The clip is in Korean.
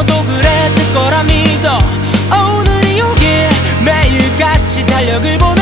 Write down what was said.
너도 그랬을 거라 믿어. 오늘이 오길 매일같이 달력을 보며